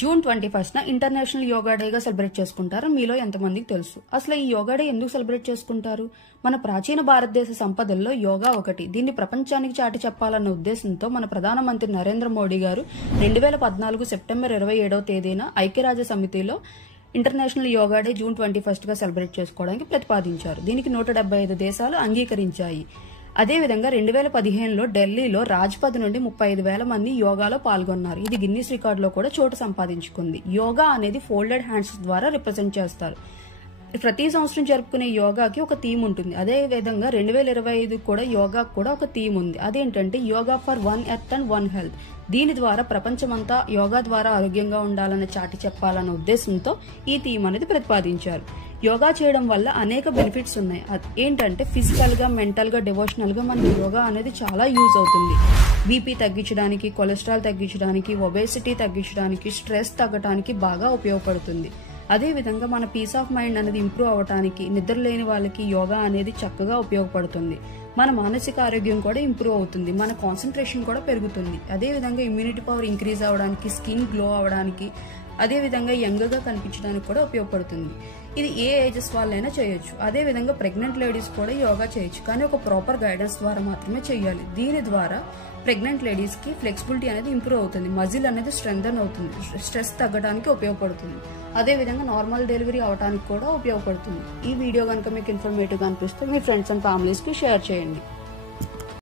June 21న international yoga డేగా celebrate చేసుకుంటారు. మీలో ఎంతమందికి తెలుసు? అసలు ఈ యోగా డే ఎందుకు సెలబ్రేట్ చేసుకుంటారు? మన ప్రాచీన భారతదేశ సంపదల్లో యోగా ఒకటి. దీన్ని ప్రపంచానికి చాటి చెప్పాలన్న ఉద్దేశంతో మన ప్రధానమంత్రి నరేంద్ర మోడీ గారు 2014 సెప్టెంబర్ 27వ తేదీన ఐక్యరాజ్య సమితిలో ఇంటర్నేషనల్ యోగా డే జూన్ 21గా సెలబ్రేట్ చేసుకోవడానికి ప్రతిపాదించారు. దీనికి 175 దేశాలు అంగీకరించాయి. అదేవిధంగా 2015లో ఢిల్లీలో రాజ్పథ్ నుండి 35,000 మంది యోగాలో పాల్గొన్నారు. ఇది గిన్నిస్ రికార్డులో కూడా చోటు సంపాదించుకుంది. యోగా అనేది ఫోల్డెడ్ హ్యాండ్స్ ద్వారా రిప్రజెంట్ చేస్తారు. ప్రతి సంవత్సరం జరుపుకునే యోగాకి ఒక థీమ్ ఉంటుంది. అదే విధంగా 2025 కూడా యోగా కూడా ఒక థీమ్ ఉంది. అదేంటంటే yoga for one earth and one health. దీని ద్వారా ప్రపంచమంతా యోగా ద్వారా ఆరోగ్యంగా ఉండాలని చాటి చెప్పాలన్న ఉద్దేశంతో ఈ థీమ్ అనేది ప్రతిపాదించారు. యోగా చేయడం వల్ల అనేక బెనిఫిట్స్ ఉన్నాయి. ఏంటంటే ఫిజికల్ గా, మెంటల్ గా, డివోషనల్ గా మనకి యోగా అనేది చాలా యూజ్ అవుతుంది. బీపీ తగ్గించడానికి, కొలెస్ట్రాల్ తగ్గించడానికి, ఒబేసిటీ తగ్గించడానికి, స్ట్రెస్ తగ్గడానికి బాగా ఉపయోగపడుతుంది. అదేవిధంగా మన పీస్ ఆఫ్ మైండ్ అనేది ఇంప్రూవ్ అవడానికి, నిద్ర లేని వాళ్ళకి యోగా అనేది చక్కగా ఉపయోగపడుతుంది. మన మానసిక ఆరోగ్యం కూడా ఇంప్రూవ్ అవుతుంది. మన కాన్సన్ట్రేషన్ కూడా పెరుగుతుంది. అదేవిధంగా ఇమ్యూనిటీ పవర్ ఇంక్రీజ్ అవడానికి, స్కిన్ గ్లో అవడానికి, అదేవిధంగా యంగ్గా కనిపించడానికి కూడా ఉపయోగపడుతుంది. ఇది ఏ ఏజెస్ వాళ్ళైనా చేయొచ్చు. అదేవిధంగా ప్రెగ్నెంట్ లేడీస్ కూడా యోగా చేయొచ్చు, కానీ ఒక ప్రాపర్ గైడెన్స్ ద్వారా మాత్రమే చేయాలి. దీని ద్వారా ప్రెగ్నెంట్ లేడీస్ కి ఫ్లెక్సిబిలిటీ అనేది ఇంప్రూవ్ అవుతుంది, మజిల్ అనేది స్ట్రెంథన్ అవుతుంది, స్ట్రెస్ తగ్గడానికి ఉపయోగపడుతుంది. అదేవిధంగా నార్మల్ డెలివరీ అవడానికి కూడా ఉపయోగపడుతుంది. ఈ వీడియో కనుక మీకు ఇన్ఫర్మేటివ్గా అనిపిస్తే మీ ఫ్రెండ్స్ అండ్ ఫ్యామిలీస్ కి షేర్ చేయండి.